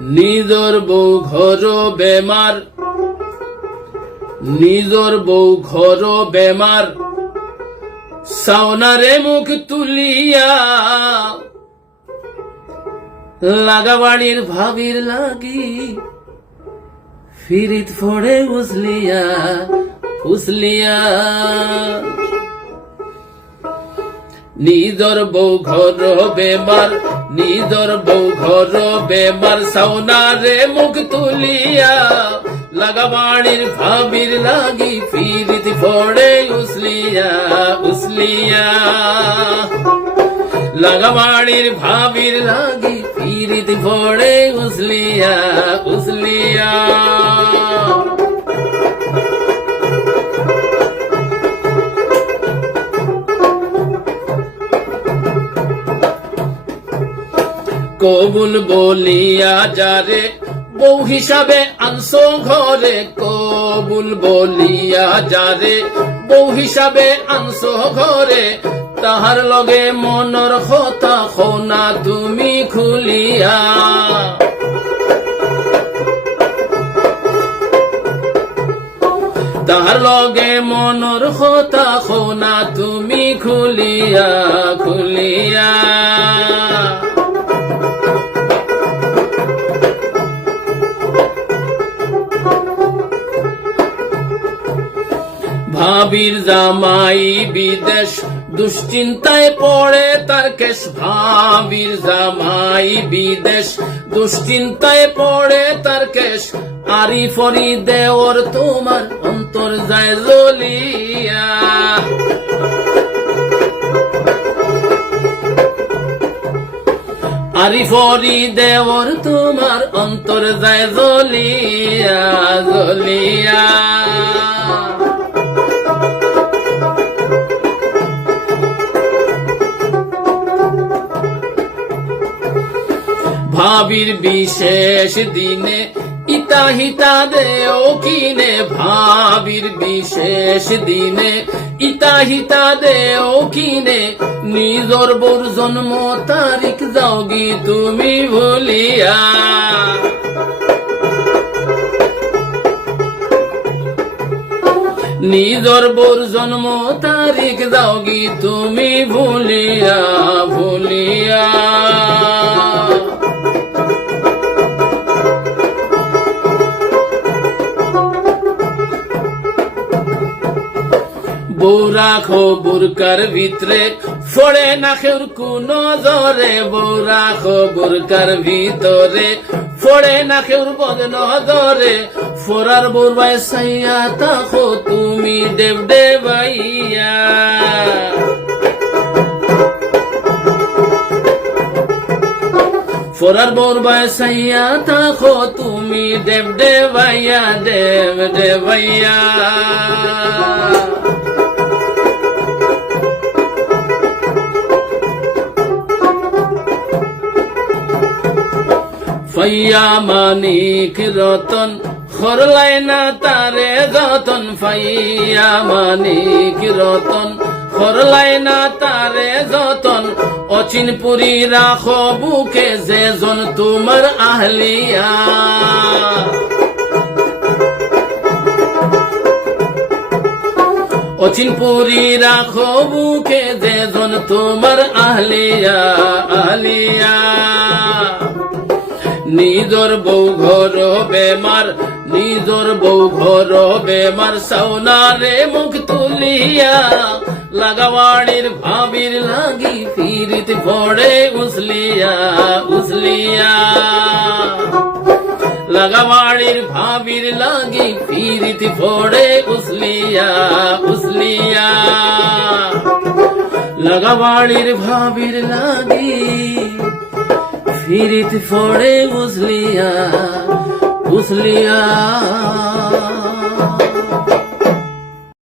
নিজর বউ ঘর বেমার, নিজর বউ ঘর বেমার, সাওনারে মুখ তুলিয়া, লাগাবাড়ির ভাবির লাগি ফিরিত ফড়ে উসলিয়া উসলিয়া। নিজর বউ ঘর বেমার, নিজর বউ ঘর বেমার, সাওনারে মুখ তুলিয়া, লাগাবাড়ির ভাবির লাগি ফিরিত ফড়ে উসলিয়া উসলিয়া। লাগাবাড়ির ভাবির লাগি ফিরিত ফড়ে উসলিয়া উসলিয়া। কবুল বলিয়া যারে বউ হিসাবে আনছো ঘরে, কবুল বলিয়া যারে বউ হিসাবে আনছো ঘরে, তাহার লগে মনর কথা খোনা তুমি খুলিয়া। তাহার লগে মনর কথা খোনা তুমি খুলিয়া খুলিয়া। ভাবির জামাই বিদেশ দুশ্চিন্তায় পড়ে তার কেশ, ভাবির জামাই বিদেশ দুশ্চিন্তায় পড়ে তার কেশ, আরি ফরি দেওর তোমার অন্তর যায় জ্বলিয়া। আরি ফরি দেওর তোমার অন্তর যায় জ্বলিয়া জ্বলিয়া। ভাবির বিশেষ দিনে ইতা হিতা দেও কিনে, ভাবির বিশেষ দিনে ইতা হিতা দেও কিনে, নিজর বউর জন্ম তারিখ যাওগি তুমি ভুলিয়া। নিজর বউর জন্ম তারিখ যাওগি তুমি ভুলিয়া ভুলিয়া। বউ রাখো বুরকার ভিতরে ফড়ে না কেউর কোন জরে, বউ রাখো বুরকার ভিতরে ফড়ে না কেউর বদনজরে, ফোরার বউর বাই সাইয়া তাকো তুমি দেব দেবাইয়া। ফোরার বউর বাই সাইয়া তাকো তুমি দেব দেবাইয়া দেব দেবাইয়া। ফাইয়া মানিক রতন খরলাই না তারে যতন, ফাইয়া মানিক রতন খরলাই না তারে যতন, অচিনপুরি রাখো বুকে যেজন তোমার আহলিয়া। অচিনপুরি রাখো বুকে যেজন তোমার আহলিয়া আহলিয়া। নিজর বউ ঘর বেমার, নিজর বউ ঘর বেমার, সাওনারে মুখ তুলিয়া, লাগাবাড়ির ভাবির লাগি ফিরিত পড়ে উসলিয়া উসলিয়া। লাগাবাড়ির ভাবির লাগি ফিরিত পড়ে উসলিয়া উসলিয়া। লাগাবাড়ির ভাবির লাগি ফিরিত ফড়ে উসলিয়া উসলিয়া।